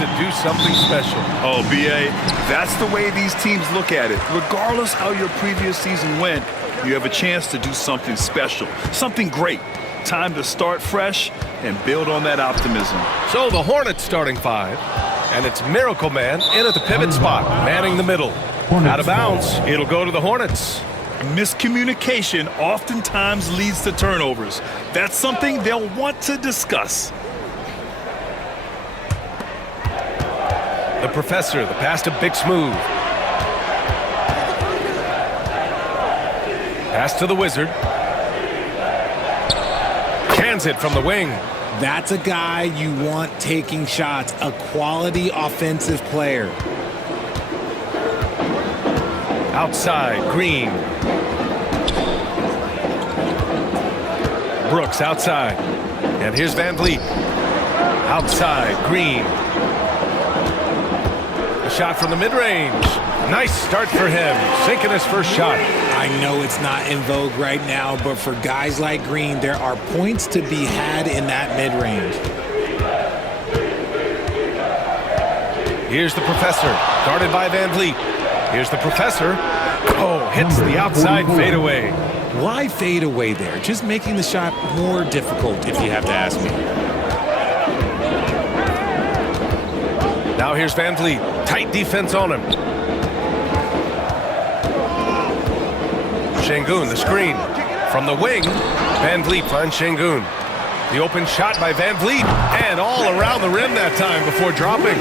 to do something special. Oh, B.A., that's the way these teams look at it. Regardless how your previous season went, you have a chance to do something special, something great. Time to start fresh and build on that optimism. So the Hornets starting five, and it's Miracle Man in at the pivot spot, manning the middle. Out of bounds, it'll go to the Hornets. Miscommunication oftentimes leads to turnovers. That's something they'll want to discuss. The Professor, the pass to Big Smooth. Pass to the Wizard. Cans it from the wing. That's a guy you want taking shots, a quality offensive player. Outside, Green. Brooks outside. And here's Van Vliet. Outside, Green. A shot from the mid-range. Nice start for him, sinking his first shot. I know it's not in vogue right now, but for guys like Green, there are points to be had in that mid-range. Here's the Professor, guarded by Van Vliet. Here's the Professor. Oh, hits the outside fadeaway. Why fade away there? Just making the shot more difficult, if you have to ask me. Now here's Van Vliet. Tight defense on him. Şengün, the screen. From the wing, Van Vliet finds Şengün. The open shot by Van Vliet. And all around the rim that time before dropping.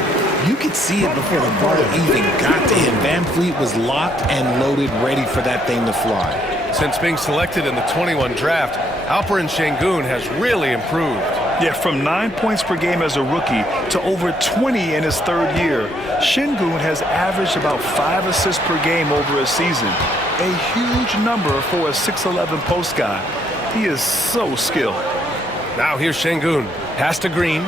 You could see it before the ball even got to him. Van Vliet was locked and loaded, ready for that thing to fly. Since being selected in the 21 draft, Alperen Şengün has really improved. Yeah, from 9 points per game as a rookie to over 20 in his third year, Şengün has averaged about 5 assists per game over a season. A huge number for a 6'11 post guy. He is so skilled. Now here's Şengün. Pass to Green.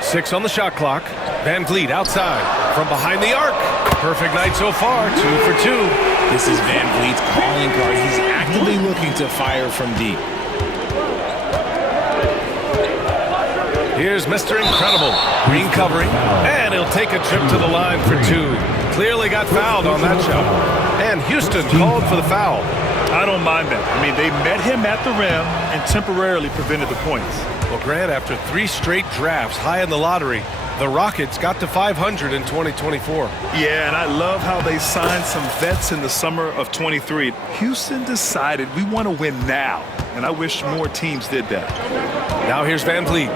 Six on the shot clock. Van Vliet outside. From behind the arc. Perfect night so far. 2 for 2. This is Van Vliet's calling card. He's actively looking to fire from deep. Here's Mr. Incredible. Green covering. And he'll take a trip to the line for 2. Clearly got fouled on that shot. And Houston called for the foul. I don't mind that. I mean, they met him at the rim and temporarily prevented the points. Well, Grant, after 3 straight drafts high in the lottery, the Rockets got to 500 in 2024. Yeah, and I love how they signed some vets in the summer of 23. Houston decided we want to win now, and I wish more teams did that. Now here's Van Vliet.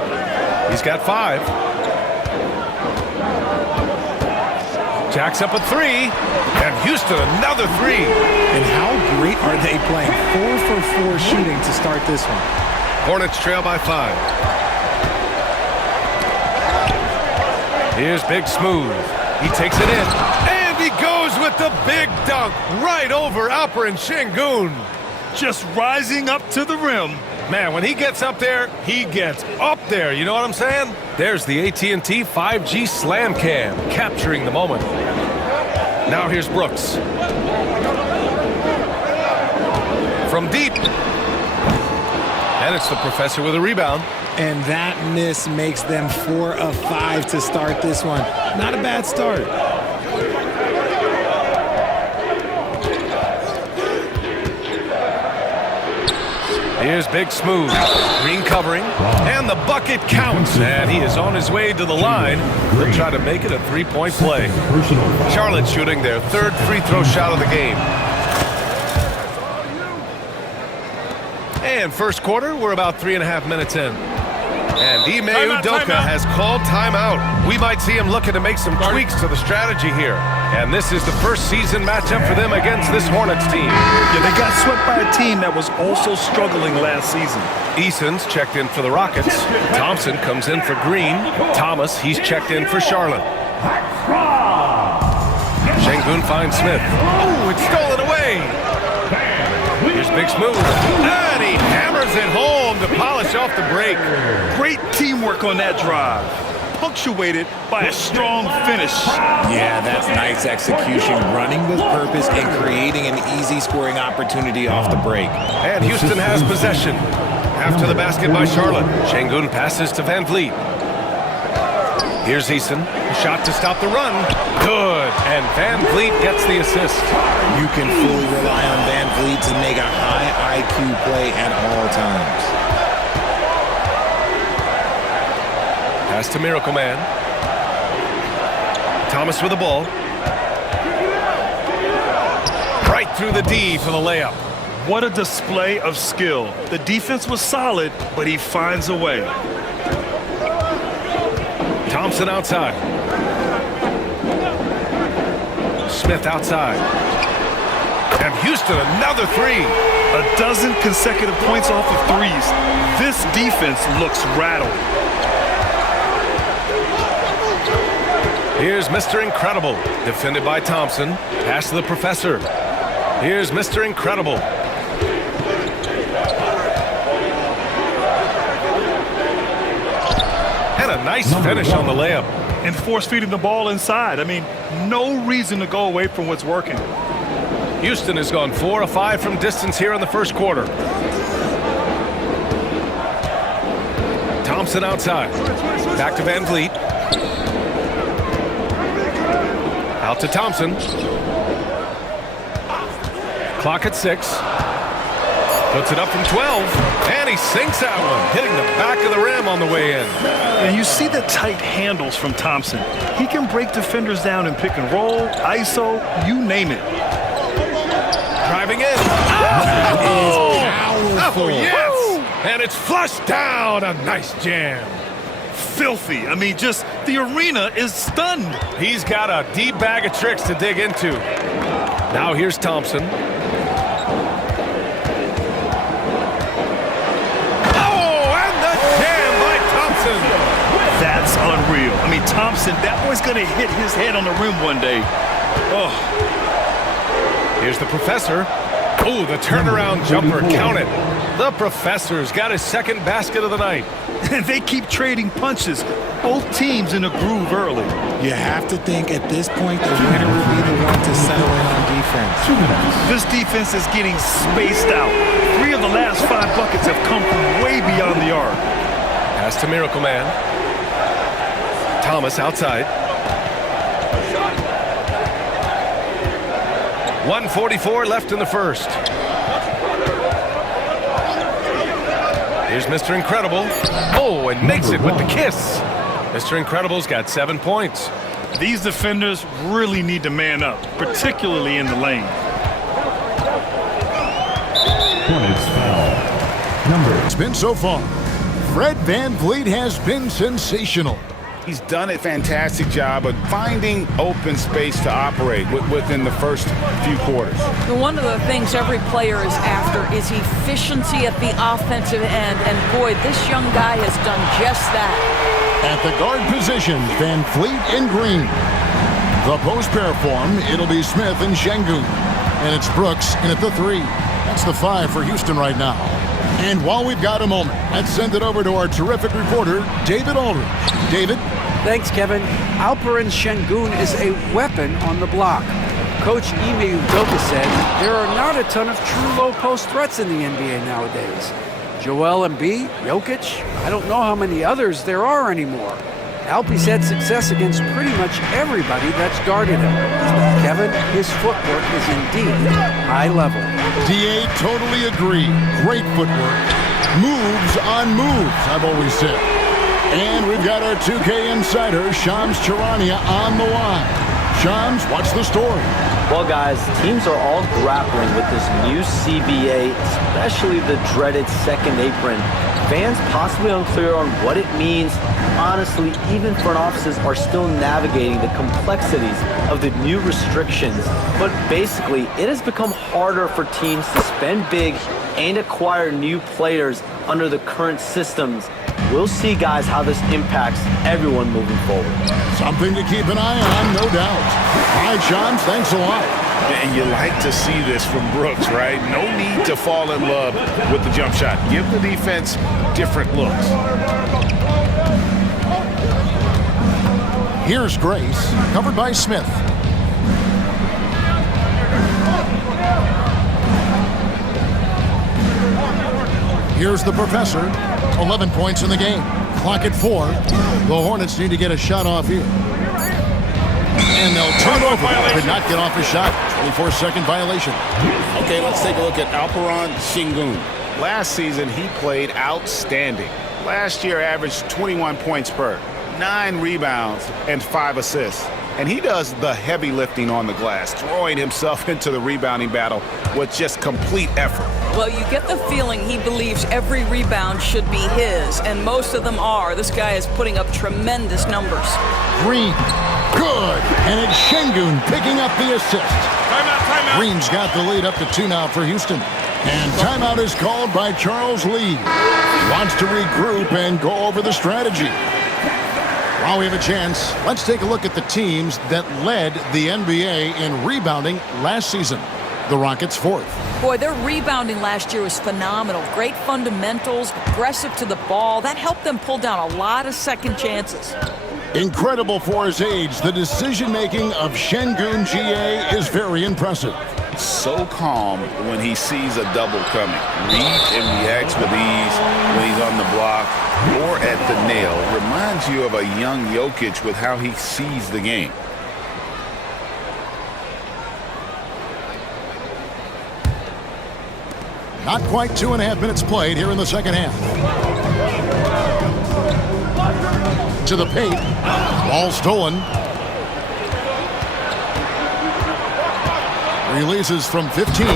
He's got 5. Jacks up a 3, and Houston another 3. And how great are they playing? 4 for 4 shooting to start this one. Hornets trail by 5. Here's Big Smooth. He takes it in, and he goes with the big dunk right over Alperen Şengün. Just rising up to the rim. Man, when he gets up there, he gets up there. You know what I'm saying? There's the AT&T 5G Slam Cam, capturing the moment. Now here's Brooks. From deep. And it's the Professor with a rebound. And that miss makes them 4 of 5 to start this one. Not a bad start. Here's Big Smooth. Green covering. And the bucket counts. And he is on his way to the line. He'll try to make it a 3-point play. Charlotte shooting their 3rd free throw shot of the game. And first quarter, we're about 3.5 minutes in. And Ime Udoka has called timeout. We might see him looking to make some tweaks to the strategy here. And this is the first season matchup for them against this Hornets team. Yeah, they got swept by a team that was also struggling last season. Eason's checked in for the Rockets. Thompson comes in for Green. Thomas, he's checked in for Charlotte. Şengün finds Smith. Oh, it's stolen away. Here's Big Smooth. And he hammers it home to polish off the break. Great teamwork on that drive. punctuated by a strong finish. Yeah, that's nice execution, running with purpose and creating an easy scoring opportunity off the break. And Houston has possession. After the basket by Charlotte, Şengün passes to Van Vliet. Here's Eason, shot to stop the run. Good, and Van Vliet gets the assist. You can fully rely on Van Vliet to make a high IQ play at all times. Pass to Miracle Man. Thomas with the ball. Right through the D for the layup. What a display of skill. The defense was solid, but he finds a way. Thompson outside. Smith outside. And Houston another three. A dozen consecutive points off of threes. This defense looks rattled. Here's Mr. Incredible, defended by Thompson. Pass to the Professor. Here's Mr. Incredible. And a nice finish on the layup. And force feeding the ball inside. I mean, no reason to go away from what's working. Houston has gone 4 of 5 from distance here in the first quarter. Thompson outside. Back to Van Vliet. Out to Thompson. Clock at 6. Puts it up from 12. And he sinks that one, hitting the back of the rim on the way in. And you see the tight handles from Thompson. He can break defenders down in pick and roll, ISO, you name it. Driving in. Powerful. Oh, yes. And it's flushed down. A nice jam. Filthy. I mean, just the arena is stunned. He's got a deep bag of tricks to dig into. Now here's Thompson. Oh, and the jam by Thompson. That's unreal. I mean, Thompson, that boy's going to hit his head on the rim one day. Oh. Here's the Professor. Oh, the turnaround jumper. Count it. The Professor's got his second basket of the night. And they keep trading punches. Both teams in a groove early. You have to think at this point the winner will be the one to settle in on defense. This defense is getting spaced out. 3 of the last 5 buckets have come from way beyond the arc. Pass to Miracle Man. Thomas outside. 1:44 left in the first. Here's Mr. Incredible. Oh, and makes it with the kiss. Mr. Incredible's got 7 points. These defenders really need to man up, particularly in the lane. It's been so far. Fred Van Vliet has been sensational. He's done a fantastic job of finding open space to operate within the first few quarters. One of the things every player is after is efficiency at the offensive end, and boy, this young guy has done just that. At the guard position, Van Vliet and Green. The post pair form, it'll be Smith and Şengün. And it's Brooks in at the 3. That's the 5 for Houston right now. And while we've got a moment, let's send it over to our terrific reporter, David Aldridge. David? Thanks, Kevin. Alperen Şengün is a weapon on the block. Coach Ime Udoka said there are not a ton of true low-post threats in the NBA nowadays. Joel Embiid, Jokic, I don't know how many others there are anymore. Alpe's had success against pretty much everybody that's guarded him. Kevin, his footwork is indeed high level. DA totally agree. Great footwork. Moves on moves, I've always said. And we've got our 2K insider, Shams Charania, on the line. Shams, what's the story? Well, guys, teams are all grappling with this new CBA, especially the dreaded second apron. Fans possibly unclear on what it means. Honestly, even front offices are still navigating the complexities of the new restrictions. But basically, it has become harder for teams to spend big and acquire new players under the current systems. We'll see, guys, how this impacts everyone moving forward. Something to keep an eye on, no doubt. All right, Shams, thanks a lot. And you like to see this from Brooks, right? No need to fall in love with the jump shot. Give the defense different looks. Here's Grace, covered by Smith. Here's the professor. 11 points in the game. Clock at 4. The Hornets need to get a shot off here. And they'll turn over. Could not get off his shot. 24-second violation. Okay, let's take a look at Alperen Sengun. Last season, he played outstanding. Last year, averaged 21 points per, 9 rebounds, and 5 assists. And he does the heavy lifting on the glass, throwing himself into the rebounding battle with just complete effort. Well, you get the feeling he believes every rebound should be his, and most of them are. This guy is putting up tremendous numbers. Green, good. And it's Sengun picking up the assist. Timeout. Green's got the lead up to 2 now for Houston. And timeout is called by Charles Lee. He wants to regroup and go over the strategy. While we have a chance, let's take a look at the teams that led the NBA in rebounding last season. The Rockets 4th. Boy, their rebounding last year was phenomenal. Great fundamentals, aggressive to the ball. That helped them pull down a lot of second chances. Incredible for his age, the decision-making of Sengun GA is very impressive. So calm when he sees a double coming. Reads and reacts with ease when he's on the block or at the nail. Reminds you of a young Jokic with how he sees the game. Not quite 2.5 minutes played here in the second half. To the paint. Ball stolen. Releases from 15.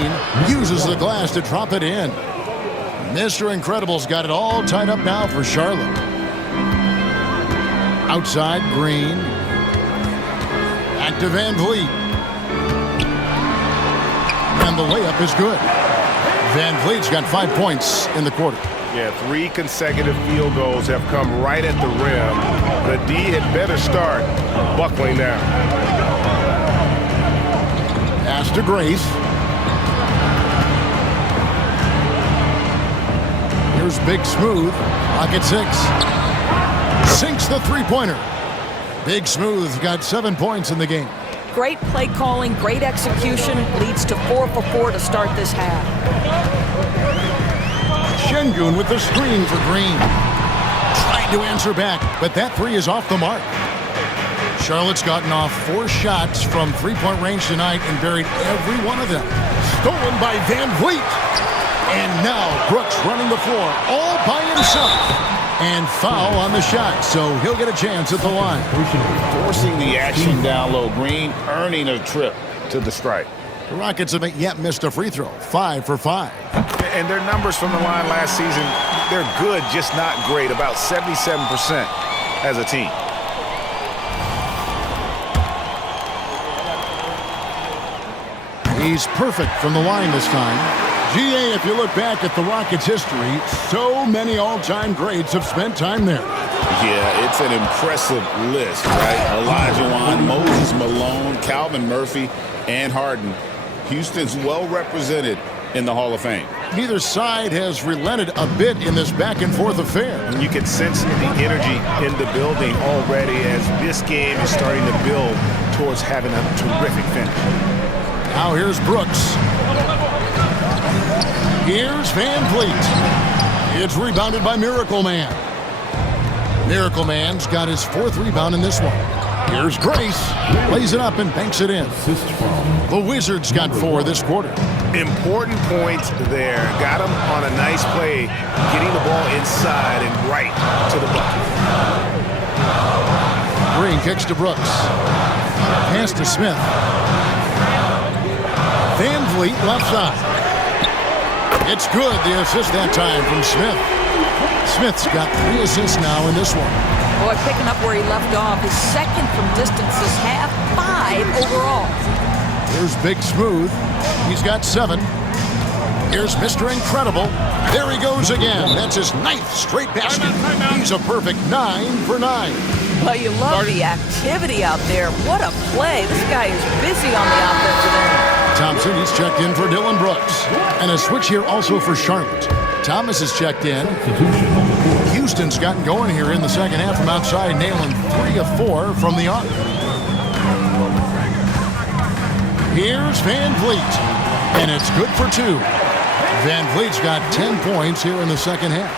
Uses the glass to drop it in. Mr. Incredible's got it all tied up now for Charlotte. Outside, Green. Back to Van Vliet. And the layup is good. Van Vliet's got 5 points in the quarter. Yeah, 3 consecutive field goals have come right at the rim. The D had better start buckling down. Pass to Grace. Here's Big Smooth. Pocket 6. Sinks the three-pointer. Big Smooth got 7 points in the game. Great play calling, great execution, leads to 4 for 4 to start this half. Sengun with the screen for Green. Trying to answer back, but that 3 is off the mark. Charlotte's gotten off 4 shots from three-point range tonight and buried every one of them. Stolen by Van Vliet. And now Brooks running the floor all by himself. And foul on the shot, so he'll get a chance at the line. Forcing the action down low. Green earning a trip to the stripe. The Rockets haven't yet missed a free throw. 5 for 5. And their numbers from the line last season, they're good, just not great. About 77% as a team. He's perfect from the line this time. GA, if you look back at the Rockets' history, so many all-time greats have spent time there. Yeah, it's an impressive list, right? Olajuwon, Moses Malone, Calvin Murphy, and Harden. Houston's well represented in the Hall of Fame. Neither side has relented a bit in this back-and-forth affair. And you can sense the energy in the building already as this game is starting to build towards having a terrific finish. Now here's Brooks. Here's Van Vliet. It's rebounded by Miracle Man. Miracle Man's got his 4th rebound in this one. Here's Grace. Lays it up and banks it in. The Wizards got 4 this quarter. Important points there. Got him on a nice play, getting the ball inside and right to the bucket. Green kicks to Brooks. Pass to Smith. Van Vliet left side. It's good, the assist that time from Smith. Smith's got 3 assists now in this one. Boy, picking up where he left off. His second from distance this half, 5 overall. Here's Big Smooth. He's got 7. Here's Mr. Incredible. There he goes again. That's his 9th straight basket. He's a perfect 9 for 9. Well, you love the activity out there. What a play. This guy is busy on the offensive end. Thompson, he's checked in for Dylan Brooks. And a switch here also for Charlotte. Thomas is checked in. Houston's gotten going here in the second half from outside, nailing 3 of 4 from the arc. Here's Van Vliet, and it's good for 2. Van Vliet's got 10 points here in the second half.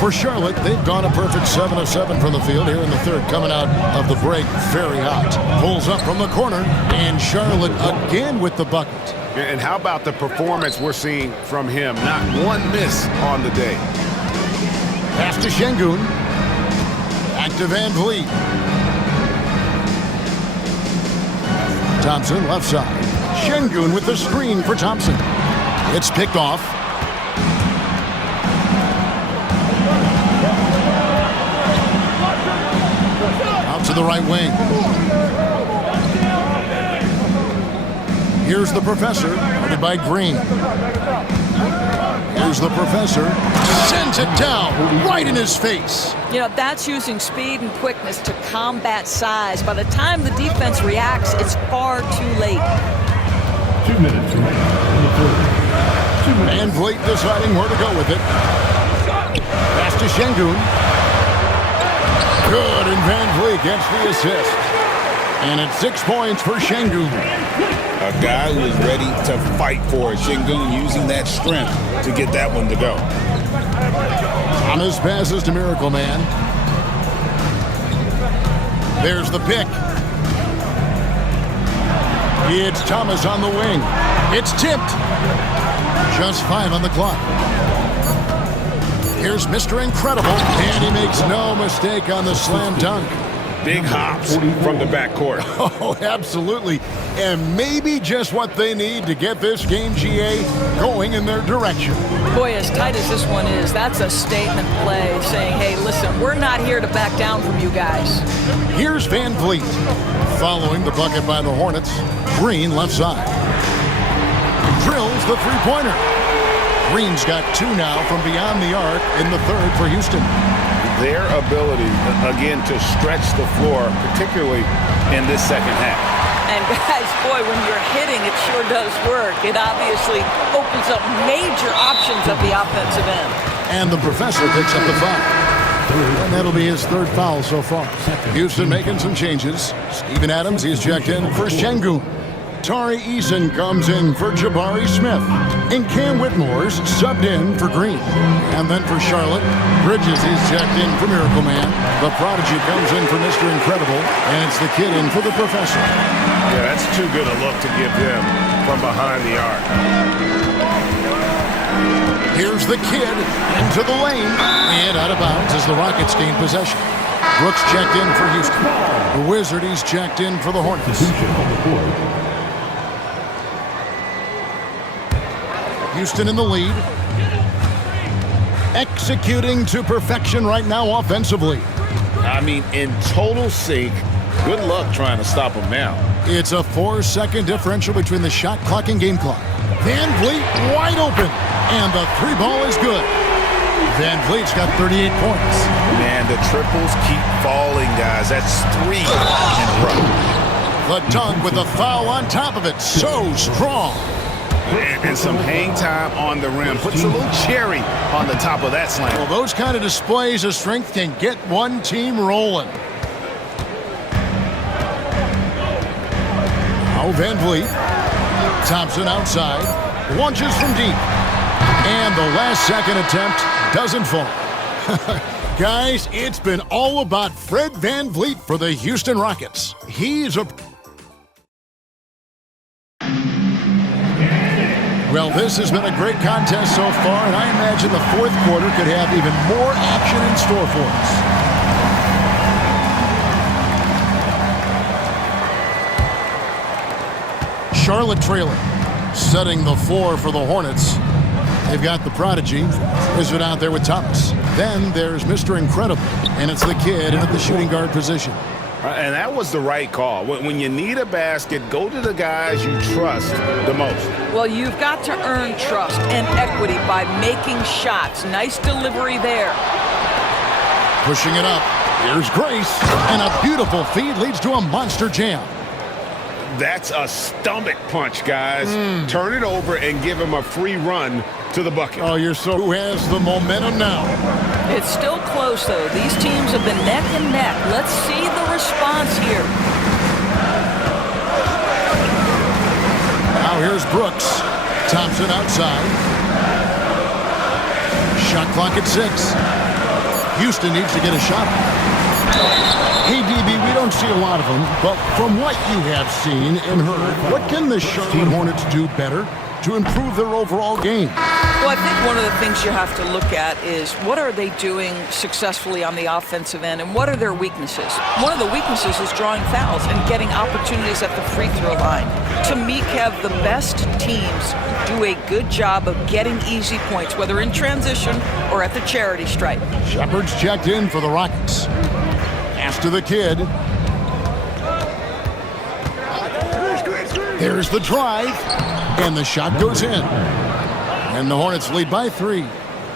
For Charlotte, they've gone a perfect 7 of 7 from the field here in the third, coming out of the break very hot. Pulls up from the corner, and Charlotte again with the bucket. And how about the performance we're seeing from him? Not one miss on the day. Pass to Şengün. Back to Van Vliet. Thompson left side. Şengün with the screen for Thompson. It's picked off. Out to the right wing. Here's the professor, guarded by Green. Here's the professor. Sends it down right in his face. You know, that's using speed and quickness to combat size. By the time the defense reacts, it's far too late. 2 minutes remaining in the third. Van Vliet deciding where to go with it. Pass to Şengün. Good, and Van Vliet gets the assist. And it's 6 points for Şengün. A guy who is ready to fight for it. Şengün using that strength to get that one to go. Thomas passes to Miracle Man. There's the pick. It's Thomas on the wing. It's tipped. Just 5 on the clock. Here's Mr. Incredible, and he makes no mistake on the slam dunk. Big hops from the backcourt. Oh, absolutely. And maybe just what they need to get this game, GA, going in their direction. Boy, as tight as this one is, that's a statement play saying, hey, listen, we're not here to back down from you guys. Here's Van Vliet. Following the bucket by the Hornets, Green left side. Drills the three-pointer. Green's got 2 now from beyond the arc in the third for Houston. Their ability, again, to stretch the floor, particularly in this second half. And guys, boy, when you're hitting, it sure does work. It obviously opens up major options at the offensive end. And the professor picks up the foul. And that'll be his 3rd foul so far. Houston making some changes. Steven Adams, he's checked in for Şengün. Tari Eason comes in for Jabari Smith. And Cam Whitmore's subbed in for Green. And then for Charlotte, Bridges is checked in for Miracle Man. The prodigy comes in for Mr. Incredible. And it's the kid in for the professor. Yeah, that's too good a look to give him from behind the arc. Here's the kid into the lane. And out of bounds as the Rockets gain possession. Brooks checked in for Houston. The Wizard, he's checked in for the Hornets. Houston in the lead. Executing to perfection right now offensively. I mean, in total sync. Good luck trying to stop him now. It's a 4-second differential between the shot clock and game clock. Van Vliet wide open. And the 3 ball is good. Van Vliet's got 38 points. Man, the triples keep falling, guys. That's 3 in a row. The dunk with a foul on top of it. So strong. And some hang time on the rim. Puts a little cherry on the top of that slam. Well, those kind of displays of strength can get one team rolling. Now Van Vliet. Thompson outside. Launches from deep. And the last second attempt doesn't fall. Guys, it's been all about Fred Van Vliet for the Houston Rockets. He's a... Well, this has been a great contest so far, and I imagine the 4th quarter could have even more action in store for us. Charlotte trailing, setting the 4 for the Hornets. They've got the prodigy, Wizard out there with Thomas. Then there's Mr. Incredible, and it's the kid in at the shooting guard position. And that was the right call. When you need a basket, go to the guys you trust the most. Well, you've got to earn trust and equity by making shots. Nice delivery there. Pushing it up. Here's Grace. And a beautiful feed leads to a monster jam. That's a stomach punch, guys. Turn it over and give him a free run to the bucket. Oh, you're so... Who has the momentum now? It's still close, though. These teams have been neck and neck. Let's see the response here. Now here's Brooks. Thompson outside. Shot clock at 6. Houston needs to get a shot. Hey, DB, we don't see a lot of them, but from what you have seen and heard, what can the Charlotte Hornets do better to improve their overall game? Well, I think one of the things you have to look at is what are they doing successfully on the offensive end and what are their weaknesses? One of the weaknesses is drawing fouls and getting opportunities at the free throw line. To me, Kev, the best teams do a good job of getting easy points, whether in transition or at the charity stripe. Shepard's checked in for the Rockets. Pass to the kid. There's the drive, and the shot goes in. And the Hornets lead by 3.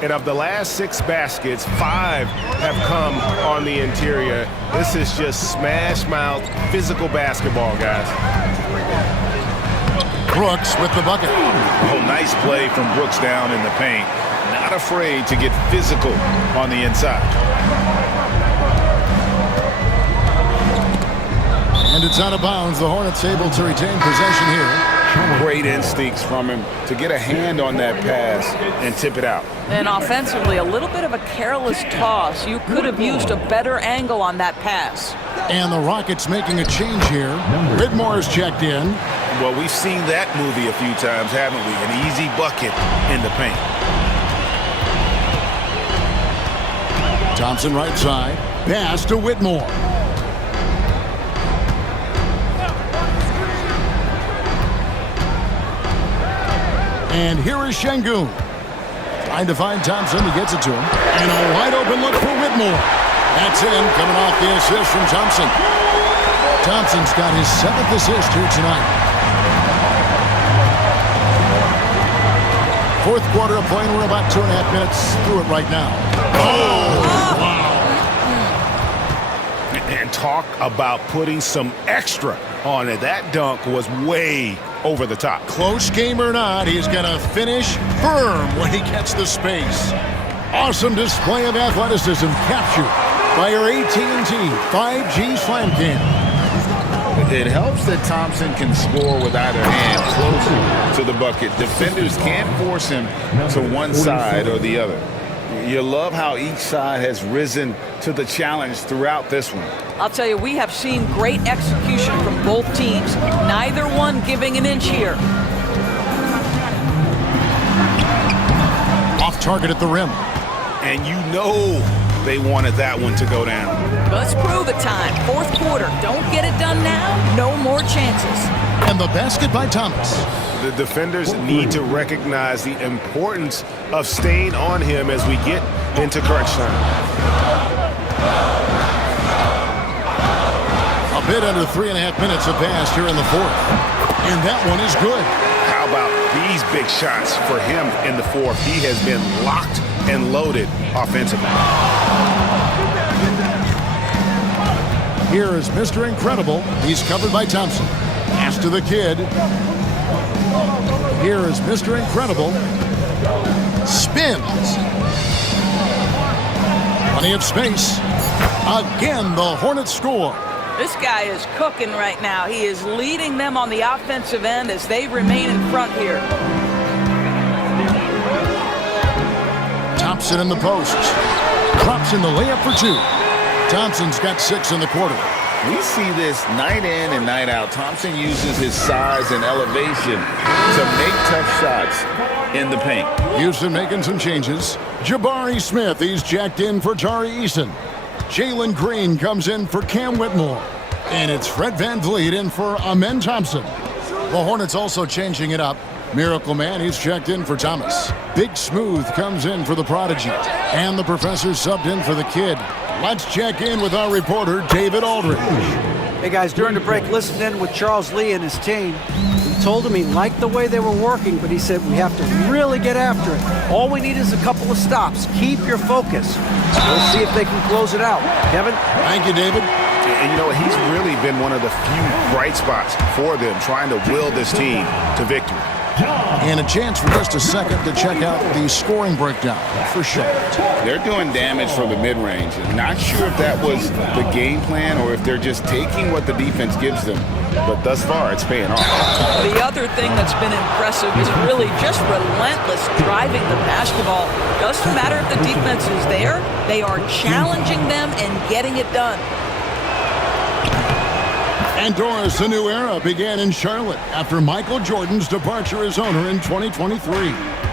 And of the last 6 baskets, 5 have come on the interior. This is just smash-mouth, physical basketball, guys. Brooks with the bucket. Oh, nice play from Brooks down in the paint. Not afraid to get physical on the inside. And it's out of bounds. The Hornets able to retain possession here. Great instincts from him to get a hand on that pass and tip it out. And offensively, a little bit of a careless toss. You could have used a better angle on that pass. And the Rockets making a change here. Whitmore's checked in. Well, we've seen that movie a few times, haven't we? An easy bucket in the paint. Thompson right side. Pass to Whitmore. And here is Şengün. Trying to find Thompson. He gets it to him. And a wide open look for Whitmore. That's in, coming off the assist from Thompson. Thompson's got his 7th assist here tonight. 4th quarter of play, and we're about 2.5 minutes through it right now. Oh, wow. And talk about putting some extra on it. That dunk was way over the top. Close game or not, he's going to finish firm when he gets the space. Awesome display of athleticism captured by our AT&T 5G Slam Cam. It helps that Thompson can score with either hand closer to the bucket. Defenders can't force him to one side or the other. You love how each side has risen to the challenge throughout this one. I'll tell you, we have seen great execution from both teams. Neither one giving an inch here. Off target at the rim. And you know they wanted that one to go down. Let's prove it time. 4th quarter. Don't get it done now. No more chances. And the basket by Thomas. The defenders need to recognize the importance of staying on him as we get into crunch time. A bit under 3.5 minutes have passed here in the 4th. And that one is good. How about these big shots for him in the 4th? He has been locked and loaded offensively. Here is Mr. Incredible. He's covered by Thompson. Pass to the kid. Here is Mr. Incredible. Spins. Plenty of space. Again, the Hornets score. This guy is cooking right now. He is leading them on the offensive end as they remain in front here. Thompson in the post. Drops in the layup for 2. Thompson's got 6 in the quarter. We see this night in and night out. Thompson uses his size and elevation to make tough shots in the paint. Houston making some changes. Jabari Smith, he's jacked in for Tari Eason. Jalen Green comes in for Cam Whitmore. And it's Fred VanVleet in for Amen Thompson. The Hornets also changing it up. Miracle Man, he's checked in for Thomas. Big Smooth comes in for the Prodigy. And the Professor subbed in for the Kid. Let's check in with our reporter, David Aldridge. Hey guys, during the break, listening in with Charles Lee and his team. We told him he liked the way they were working, but he said we have to really get after it. All we need is a couple of stops. Keep your focus. We'll see if they can close it out. Kevin? Thank you, David. And you know, he's really been one of the few bright spots for them, trying to will this team to victory. And a chance for just a second to check out the scoring breakdown for Charlotte. They're doing damage from the mid-range. And not sure if that was the game plan or if they're just taking what the defense gives them. But thus far, it's paying off. The other thing that's been impressive is really just relentless driving the basketball. Doesn't matter if the defense is there. They are challenging them and getting it done. And Doris, a new era began in Charlotte after Michael Jordan's departure as owner in 2023.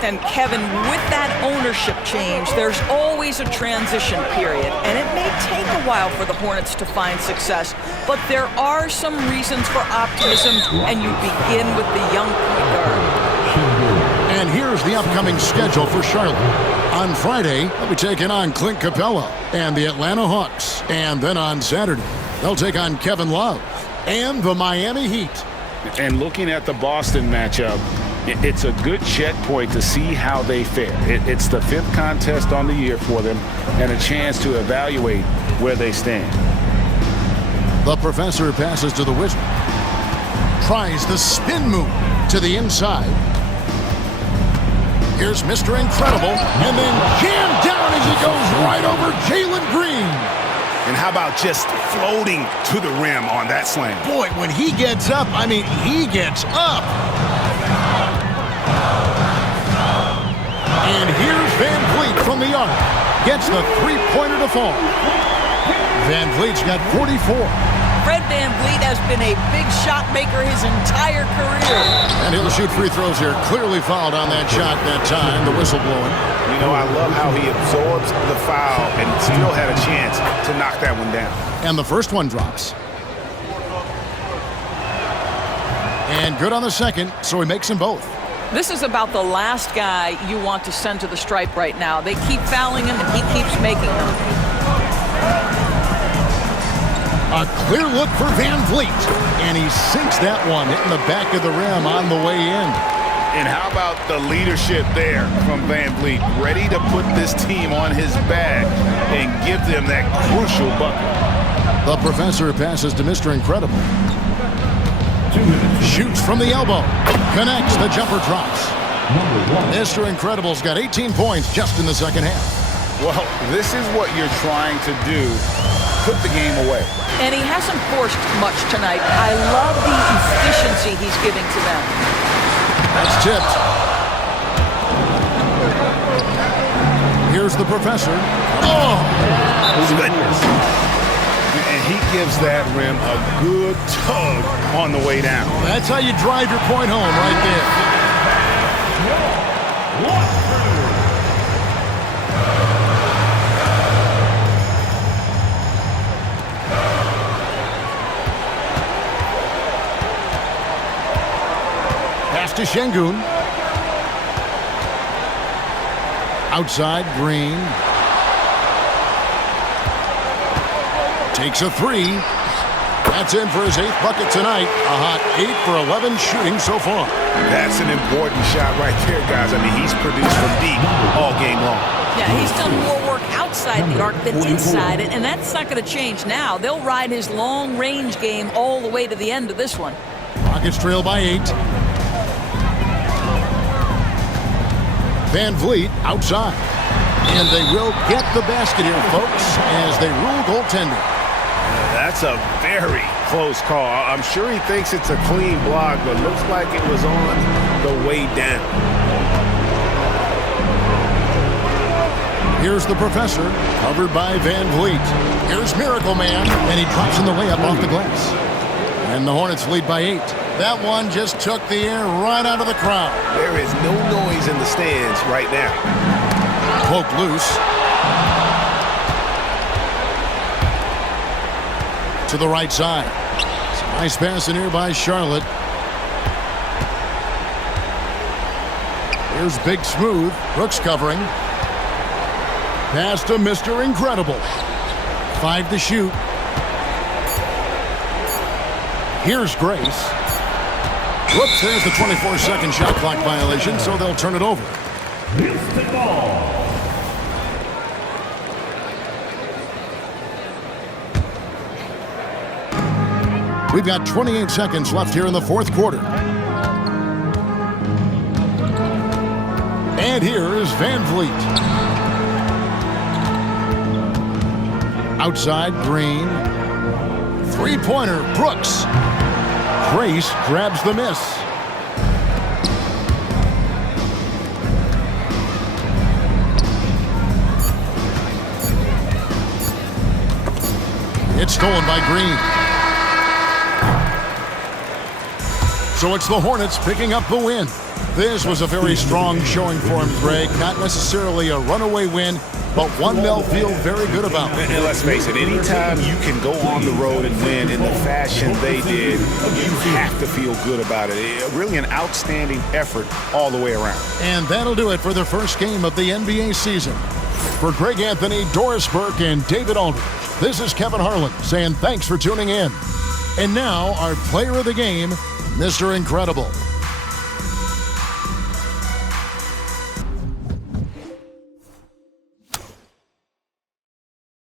And Kevin, with that ownership change, there's always a transition period, and it may take a while for the Hornets to find success, but there are some reasons for optimism, and you begin with the young point guard. And here's the upcoming schedule for Charlotte. On Friday, they'll be taking on Clint Capella and the Atlanta Hawks. And then on Saturday, they'll take on Kevin Love and the Miami Heat. And looking at the Boston matchup, it's a good checkpoint to see how they fare. It's the 5th contest on the year for them and a chance to evaluate where they stand. The professor passes to the Wizard. Tries the spin move to the inside. Here's Mr. Incredible, and then jammed down as he goes right over Jalen Green. And how about just floating to the rim on that slam? Boy, when he gets up, I mean, he gets up. And here's Van Vliet from the arc. Gets the three-pointer to fall. Van Vliet's got 44. Fred Van Vliet has been a big shot maker his entire career. And he'll shoot free throws here. Clearly fouled on that shot that time. The whistle blowing. You know, I love how he absorbs the foul and still had a chance to knock that one down. And the first one drops. And good on the second, so he makes them both. This is about the last guy you want to send to the stripe right now. They keep fouling him, and he keeps making them. A clear look for Van Vliet. And he sinks that one, hitting the back of the rim on the way in. And how about the leadership there from Van Vliet? Ready to put this team on his back and give them that crucial bucket. The professor passes to Mr. Incredible. Shoots from the elbow. Connects. The jumper drops. Mr. Incredible's got 18 points just in the second half. Well, this is what you're trying to do. Put the game away. And he hasn't forced much tonight. I love the efficiency he's giving to them. That's tipped. Here's the professor. Oh! Goodness. And he gives that rim a good tug on the way down. That's how you drive your point home right there. Pass to Şengün. Outside, Green. Takes a three. That's in for his 8th bucket tonight. A hot 8 for 11 shooting so far. That's an important shot right there, guys. I mean, he's produced from deep all game long. Yeah, he's done more work outside the arc than inside it, and that's not going to change now. They'll ride his long-range game all the way to the end of this one. Rockets trail by 8. Van Vliet outside. And they will get the basket here, folks, as they rule goaltending. That's a very close call. I'm sure he thinks it's a clean block, but looks like it was on the way down. Here's the professor, covered by Van Vliet. Here's Miracle Man, and he drops in the layup off the glass. And the Hornets lead by 8. That one just took the air right out of the crowd. There is no noise in the stands right now. Poked loose. To the right side. Some nice passing here by Charlotte. Here's Big Smooth. Brooks covering. Pass to Mr. Incredible. 5 to shoot. Here's Grace. Whoops, there's the 24-second shot clock violation, so they'll turn it over. Houston ball. We've got 28 seconds left here in the fourth quarter. And here's Van Vliet. Outside, Green. Three-pointer, Brooks. Grace grabs the miss. It's stolen by Green. So it's the Hornets picking up the win. This was a very strong showing for him, Greg. Not necessarily a runaway win, but one they'll feel very good about. And let's face it, anytime you can go on the road and win in the fashion they did, you have to feel good about it. Really an outstanding effort all the way around. And that'll do it for the first game of the NBA season. For Greg Anthony, Doris Burke, and David Aldridge, this is Kevin Harlan saying thanks for tuning in. And now, our player of the game, Mr. Incredible.